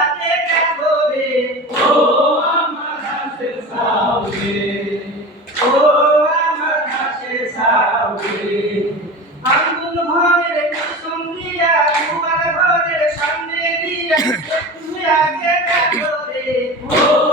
আগে গেল রে ও আমার ঘাসের ছাউরে ও আমার ঘাসের ছাউরে আঙ্গুল ঘরের কুসুম দিয়া দুয়ার ঘরের সামনে দিয়া তুমি আগে গেল রে ও